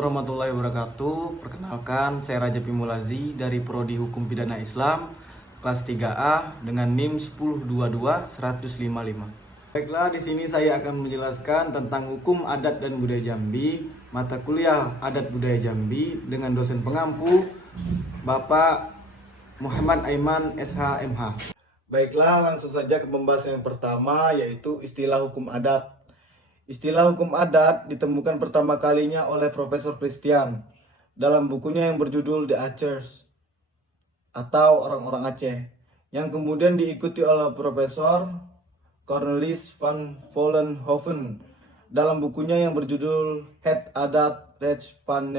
warahmatullahi wabarakatuh. Perkenalkan, saya Raja Pimulazi dari Prodi Hukum Pidana Islam kelas 3A dengan NIM 1022155. Baiklah, di sini saya akan menjelaskan tentang hukum adat dan budaya Jambi, mata kuliah adat budaya Jambi dengan dosen pengampu Bapak Muhammad Aiman SH.MH. Baiklah, langsung saja ke pembahasan yang pertama, yaitu istilah hukum adat. Istilah hukum adat ditemukan pertama kalinya oleh Profesor Christian dalam bukunya yang berjudul The Acers atau Orang-orang Aceh, yang kemudian diikuti oleh Profesor Cornelis van Vollenhoven dalam bukunya yang berjudul Het Adat Recht van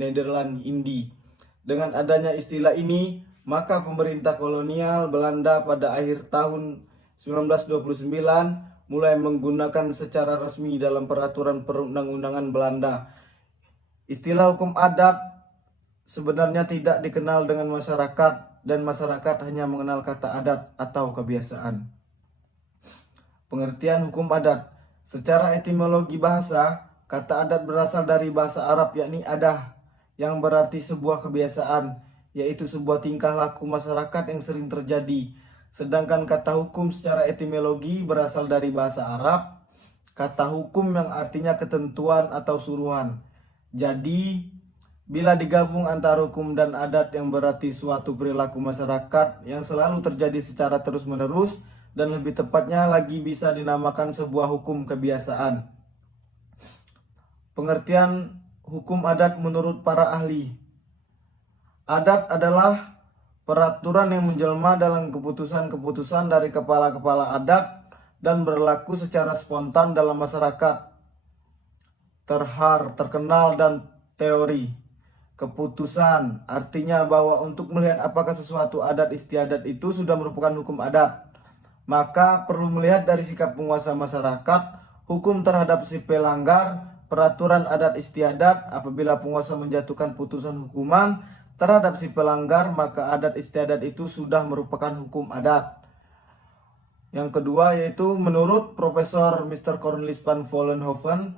Nederland Indi. Dengan adanya istilah ini, maka pemerintah kolonial Belanda pada akhir tahun 1929 mulai menggunakan secara resmi dalam peraturan perundang-undangan Belanda. Istilah hukum adat sebenarnya tidak dikenal dengan masyarakat, dan masyarakat hanya mengenal kata adat atau kebiasaan. Pengertian hukum adat. Secara etimologi bahasa, kata adat berasal dari bahasa Arab yakni adah, yang berarti sebuah kebiasaan, yaitu sebuah tingkah laku masyarakat yang sering terjadi. Sedangkan kata hukum secara etimologi berasal dari bahasa Arab, kata hukum yang artinya ketentuan atau suruhan. Jadi, bila digabung antara hukum dan adat yang berarti suatu perilaku masyarakat yang selalu terjadi secara terus-menerus, dan lebih tepatnya lagi bisa dinamakan sebuah hukum kebiasaan. Pengertian hukum adat menurut para ahli. Adat adalah peraturan yang menjelma dalam keputusan-keputusan dari kepala-kepala adat dan berlaku secara spontan dalam masyarakat. Terkenal, dan teori. Keputusan artinya bahwa untuk melihat apakah sesuatu adat istiadat itu sudah merupakan hukum adat, maka perlu melihat dari sikap penguasa masyarakat, hukum terhadap si pelanggar peraturan adat istiadat. Apabila penguasa menjatuhkan putusan hukuman terhadap si pelanggar, maka adat istiadat itu sudah merupakan hukum adat. Yang kedua yaitu menurut Profesor Mr. Cornelis van Vollenhoven,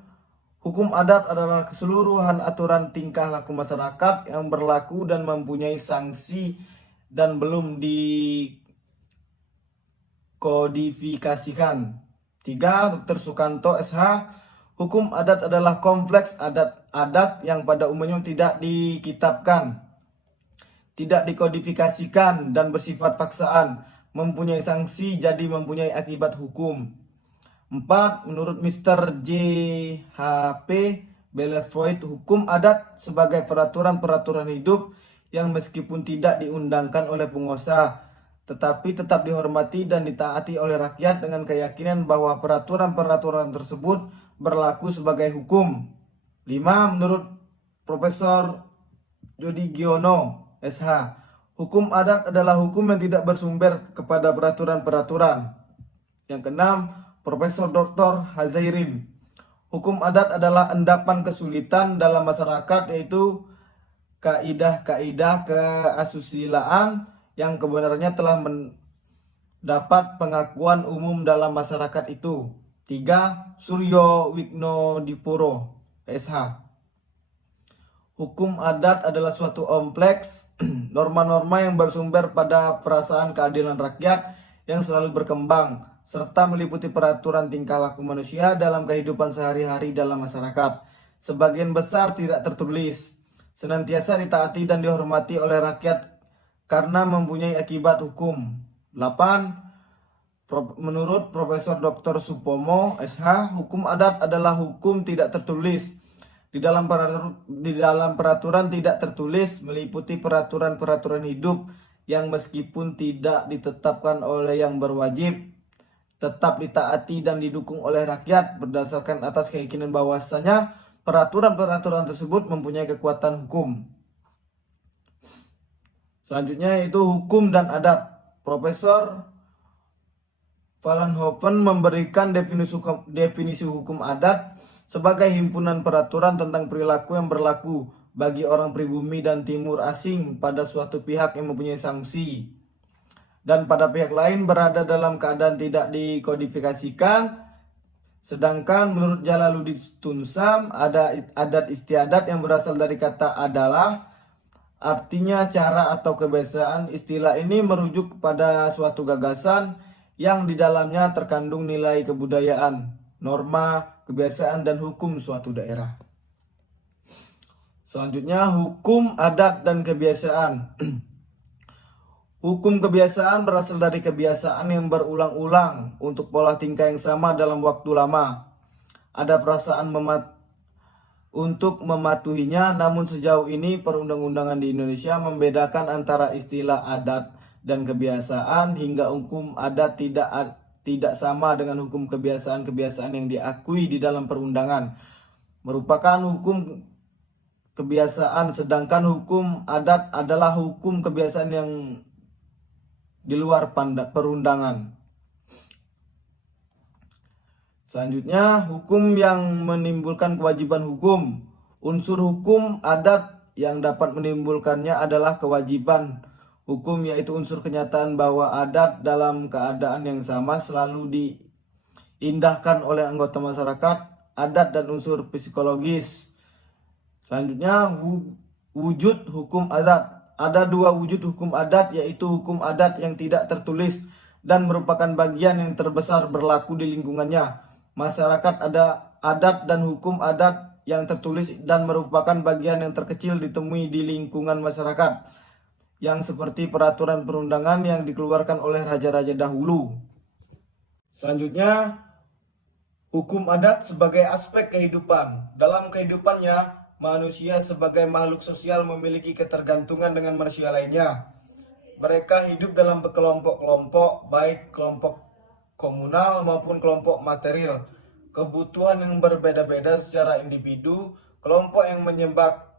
hukum adat adalah keseluruhan aturan tingkah laku masyarakat yang berlaku dan mempunyai sanksi dan belum dikodifikasikan. 3. Dr. Sukanto SH, hukum adat adalah kompleks adat-adat yang pada umumnya tidak dikitabkan, tidak dikodifikasikan, dan bersifat paksaan, mempunyai sanksi, jadi mempunyai akibat hukum. 4. Menurut Mr. J.H.P. Bellevoet, hukum adat sebagai peraturan-peraturan hidup yang meskipun tidak diundangkan oleh penguasa, tetapi tetap dihormati dan ditaati oleh rakyat dengan keyakinan bahwa peraturan-peraturan tersebut berlaku sebagai hukum. 5. Menurut Profesor Jody Giono SH, hukum adat adalah hukum yang tidak bersumber kepada peraturan-peraturan. Yang keenam, Profesor Dr. Hazairin, hukum adat adalah endapan kesulitan dalam masyarakat, yaitu kaidah-kaidah keasusilaan yang kebenarannya telah mendapat pengakuan umum dalam masyarakat itu. 3. Suryo Wignodipuro SH, hukum adat adalah suatu kompleks norma-norma yang bersumber pada perasaan keadilan rakyat yang selalu berkembang, serta meliputi peraturan tingkah laku manusia dalam kehidupan sehari-hari dalam masyarakat. Sebagian besar tidak tertulis, senantiasa ditaati dan dihormati oleh rakyat karena mempunyai akibat hukum. 8. Menurut Profesor Dr. Supomo SH, hukum adat adalah hukum tidak tertulis. Di dalam peraturan tidak tertulis meliputi peraturan-peraturan hidup yang meskipun tidak ditetapkan oleh yang berwajib, tetap ditaati dan didukung oleh rakyat berdasarkan atas keyakinan bahwasanya peraturan-peraturan tersebut mempunyai kekuatan hukum. Selanjutnya yaitu hukum dan adat. Profesor Vollenhoven memberikan definisi hukum adat sebagai himpunan peraturan tentang perilaku yang berlaku bagi orang pribumi dan timur asing pada suatu pihak yang mempunyai sanksi, dan pada pihak lain berada dalam keadaan tidak dikodifikasikan, Sedangkan menurut Jalaluddin Tunsam, ada adat istiadat yang berasal dari kata adalah, artinya cara atau kebiasaan. Istilah ini merujuk kepada suatu gagasan yang di dalamnya terkandung nilai kebudayaan, norma, kebiasaan, dan hukum suatu daerah. Selanjutnya, hukum adat dan kebiasaan. Hukum kebiasaan berasal dari kebiasaan yang berulang-ulang untuk pola tingkah yang sama dalam waktu lama. Ada perasaan untuk mematuhinya, namun sejauh ini perundang-undangan di Indonesia membedakan antara istilah adat dan kebiasaan, hingga hukum adat tidak sama dengan hukum kebiasaan-kebiasaan yang diakui di dalam perundangan. Merupakan hukum kebiasaan, sedangkan hukum adat adalah hukum kebiasaan yang di luar perundangan. Selanjutnya, hukum yang menimbulkan kewajiban hukum. Unsur hukum adat yang dapat menimbulkannya adalah kewajiban hukum, yaitu unsur kenyataan bahwa adat dalam keadaan yang sama selalu diindahkan oleh anggota masyarakat, adat dan unsur psikologis. Selanjutnya, wujud hukum adat. Ada dua wujud hukum adat, yaitu hukum adat yang tidak tertulis dan merupakan bagian yang terbesar berlaku di lingkungannya. Masyarakat ada adat dan hukum adat yang tertulis dan merupakan bagian yang terkecil ditemui di lingkungan masyarakat, yang seperti peraturan perundangan yang dikeluarkan oleh raja-raja dahulu. Selanjutnya, hukum adat sebagai aspek kehidupan. Dalam kehidupannya, manusia sebagai makhluk sosial memiliki ketergantungan dengan manusia lainnya. Mereka hidup dalam berkelompok-kelompok, baik kelompok komunal maupun kelompok material. Kebutuhan yang berbeda-beda secara individu, kelompok yang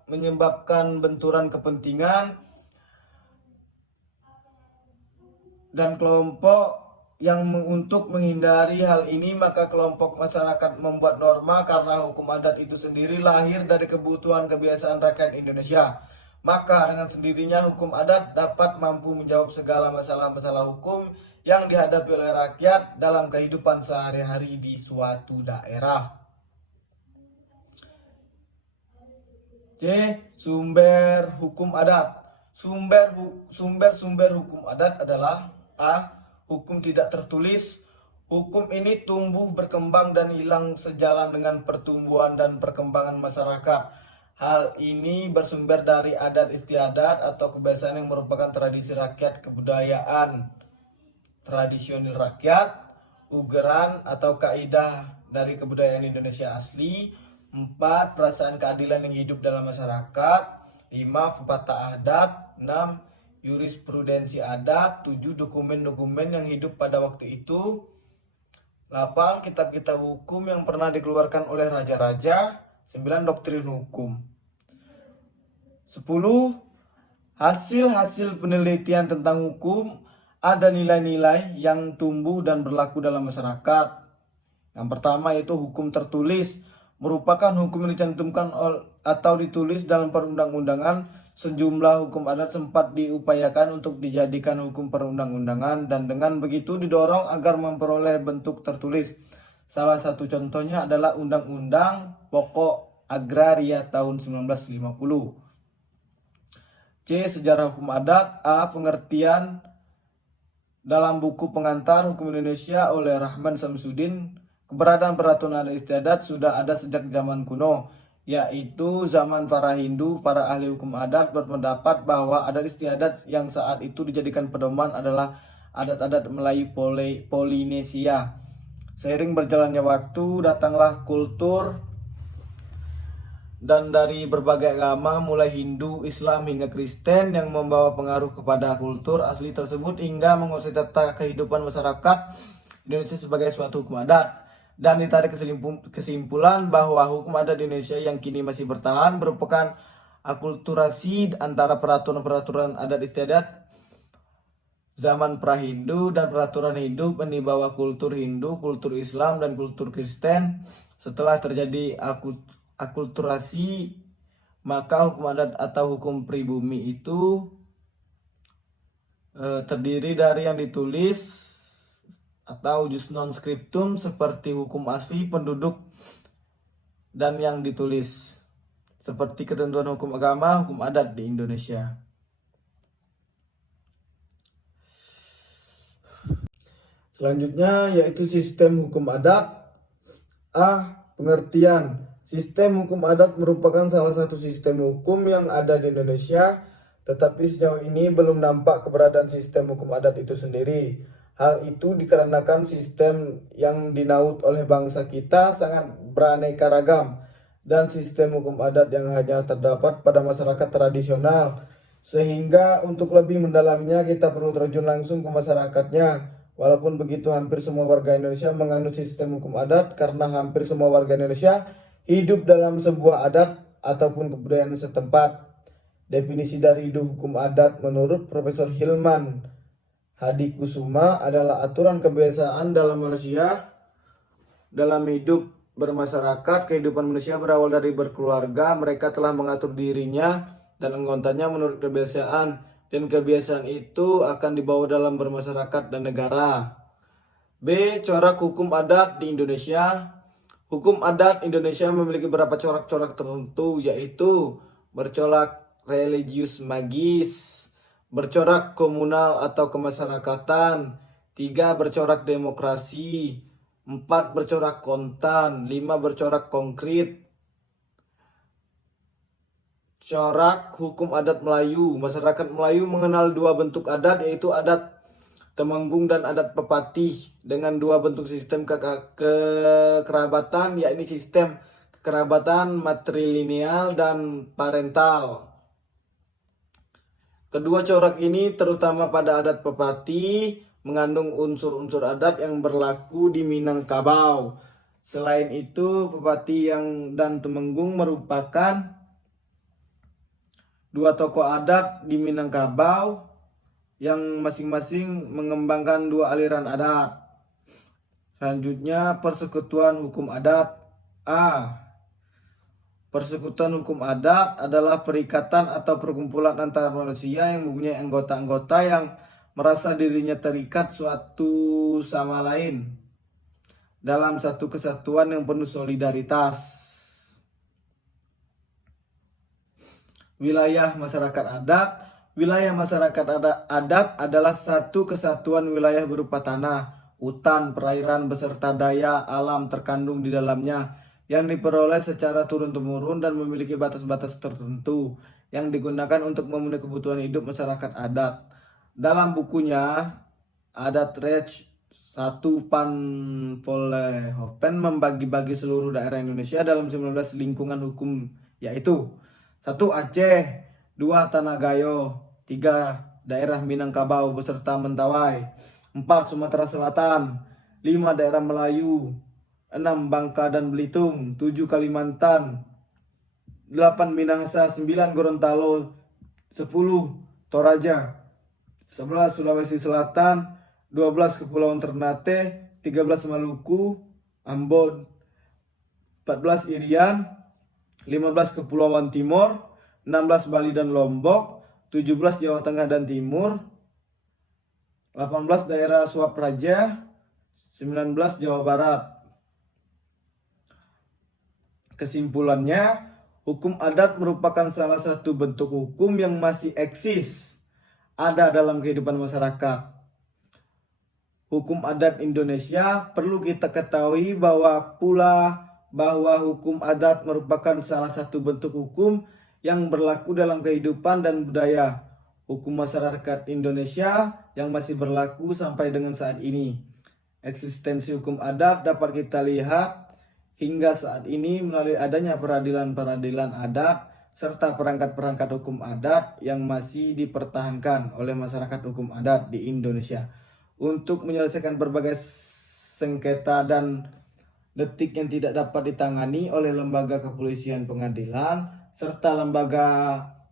menyebabkan benturan kepentingan, dan kelompok yang untuk menghindari hal ini, maka kelompok masyarakat membuat norma karena hukum adat itu sendiri lahir dari kebutuhan kebiasaan rakyat Indonesia. Maka dengan sendirinya hukum adat dapat mampu menjawab segala masalah-masalah hukum yang dihadapi oleh rakyat dalam kehidupan sehari-hari di suatu daerah. C. Sumber hukum adat. Sumber hukum adat adalah: A. Hukum tidak tertulis. Hukum ini tumbuh, berkembang, dan hilang sejalan dengan pertumbuhan dan perkembangan masyarakat. Hal ini bersumber dari adat istiadat atau kebiasaan yang merupakan tradisi rakyat, kebudayaan tradisional rakyat, ugeran atau kaidah dari kebudayaan Indonesia asli. 4. Perasaan keadilan yang hidup dalam masyarakat. 5. Pepatah adat. 6. Jurisprudensi adat. 7. Dokumen-dokumen yang hidup pada waktu itu. 8. Kitab-kitab hukum yang pernah dikeluarkan oleh raja-raja. 9. Doktrin hukum. 10. Hasil-hasil penelitian tentang hukum. Ada nilai-nilai yang tumbuh dan berlaku dalam masyarakat. Yang pertama yaitu hukum tertulis. Merupakan hukum yang dicantumkan atau ditulis dalam perundang-undangan. Sejumlah hukum adat sempat diupayakan untuk dijadikan hukum perundang-undangan, dan dengan begitu didorong agar memperoleh bentuk tertulis. Salah satu contohnya adalah Undang-Undang Pokok Agraria tahun 1950. C. Sejarah hukum adat. A. Pengertian dalam buku pengantar hukum Indonesia oleh Rahman Samsudin. Keberadaan peraturan adat istiadat sudah ada sejak zaman kuno, yaitu zaman para Hindu. Para ahli hukum adat berpendapat bahwa adat istiadat yang saat itu dijadikan pedoman adalah adat-adat Melayu Polinesia. Seiring berjalannya waktu, datanglah kultur dan dari berbagai agama, mulai Hindu, Islam hingga Kristen, yang membawa pengaruh kepada kultur asli tersebut hingga menguasai tata kehidupan masyarakat Indonesia sebagai suatu hukum adat. Dan ditarik kesimpulan bahwa hukum adat di Indonesia yang kini masih bertahan merupakan akulturasi antara peraturan-peraturan adat istiadat zaman pra-Hindu dan peraturan hidup yang dibawa kultur Hindu, kultur Islam, dan kultur Kristen. Setelah terjadi akulturasi, maka hukum adat atau hukum pribumi itu terdiri dari yang ditulis atau jus non scriptum seperti hukum asli penduduk dan yang ditulis, seperti ketentuan hukum agama, hukum adat di Indonesia. Selanjutnya yaitu sistem hukum adat. A. Pengertian. Sistem hukum adat merupakan salah satu sistem hukum yang ada di Indonesia, tetapi sejauh ini belum nampak keberadaan sistem hukum adat itu sendiri. Hal itu dikarenakan sistem yang dinaut oleh bangsa kita sangat beraneka ragam, dan sistem hukum adat yang hanya terdapat pada masyarakat tradisional, sehingga untuk lebih mendalaminya kita perlu terjun langsung ke masyarakatnya. Walaupun begitu, hampir semua warga Indonesia menganut sistem hukum adat karena hampir semua warga Indonesia hidup dalam sebuah adat ataupun kebudayaan setempat. Definisi dari hukum adat menurut Profesor Hilman Hadikusuma adalah aturan kebiasaan dalam manusia dalam hidup bermasyarakat. Kehidupan manusia berawal dari berkeluarga. Mereka telah mengatur dirinya dan anggotanya menurut kebiasaan, dan kebiasaan itu akan dibawa dalam bermasyarakat dan negara. B. Corak hukum adat di Indonesia. Hukum adat Indonesia memiliki beberapa corak-corak tertentu, yaitu bercorak religius magis, bercorak komunal atau kemasyarakatan, 3. Bercorak demokrasi, 4. Bercorak kontan, 5. Bercorak konkret. Corak hukum adat Melayu. Masyarakat Melayu mengenal dua bentuk adat, yaitu adat Temenggung dan adat Pepatih, dengan dua bentuk sistem kekerabatan, yakni sistem kekerabatan matrilineal dan parental. Kedua corak ini, terutama pada adat Pepatih, mengandung unsur-unsur adat yang berlaku di Minangkabau. Selain itu, Pepatih dan Temenggung merupakan dua tokoh adat di Minangkabau yang masing-masing mengembangkan dua aliran adat. Selanjutnya, persekutuan hukum adat. A. Persekutuan hukum adat adalah perikatan atau perkumpulan antara manusia yang mempunyai anggota-anggota yang merasa dirinya terikat suatu sama lain dalam satu kesatuan yang penuh solidaritas. Wilayah masyarakat adat. Wilayah masyarakat adat adalah satu kesatuan wilayah berupa tanah, hutan, perairan beserta daya alam terkandung di dalamnya, yang diperoleh secara turun-temurun dan memiliki batas-batas tertentu yang digunakan untuk memenuhi kebutuhan hidup masyarakat adat. Dalam bukunya Adat Recht 1 Van Vollenhoven membagi-bagi seluruh daerah Indonesia dalam 19 lingkungan hukum, yaitu 1. Aceh, 2. Tanah Gayo, 3. daerah Minangkabau beserta Mentawai, 4. Sumatera Selatan, 5. daerah Melayu, 6. Bangka dan Belitung, 7. Kalimantan, 8. Minahasa, 9. Gorontalo, 10. Toraja, 11. Sulawesi Selatan, 12. Kepulauan Ternate, 13. Maluku, Ambon, 14. Irian, 15. Kepulauan Timor, 16. Bali dan Lombok, 17. Jawa Tengah dan Timur, 18. daerah Suap Raja, 19. Jawa Barat. Kesimpulannya, hukum adat merupakan salah satu bentuk hukum yang masih eksis ada dalam kehidupan masyarakat. Hukum adat Indonesia perlu kita ketahui bahwa hukum adat merupakan salah satu bentuk hukum yang berlaku dalam kehidupan dan budaya hukum masyarakat Indonesia yang masih berlaku sampai dengan saat ini. Eksistensi hukum adat dapat kita lihat hingga saat ini melalui adanya peradilan-peradilan adat serta perangkat-perangkat hukum adat yang masih dipertahankan oleh masyarakat hukum adat di Indonesia untuk menyelesaikan berbagai sengketa dan detik yang tidak dapat ditangani oleh lembaga kepolisian, pengadilan, serta lembaga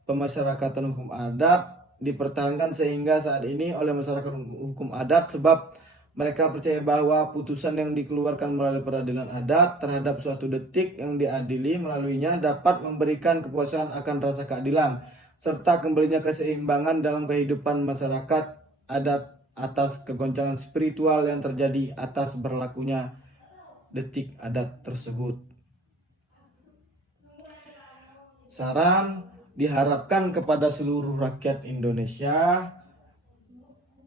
pemasyarakatan hukum adat dipertahankan sehingga saat ini oleh masyarakat hukum adat, sebab mereka percaya bahwa putusan yang dikeluarkan melalui peradilan adat terhadap suatu detik yang diadili melaluinya dapat memberikan kepuasan akan rasa keadilan serta kembalinya keseimbangan dalam kehidupan masyarakat adat atas kegoncangan spiritual yang terjadi atas berlakunya detik adat tersebut. Saran diharapkan kepada seluruh rakyat Indonesia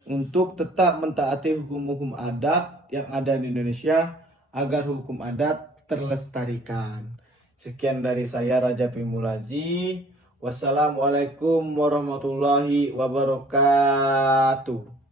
untuk tetap mentaati hukum-hukum adat yang ada di Indonesia agar hukum adat terlestarikan. Sekian dari saya Raja Pimulazi. Wassalamualaikum warahmatullahi wabarakatuh.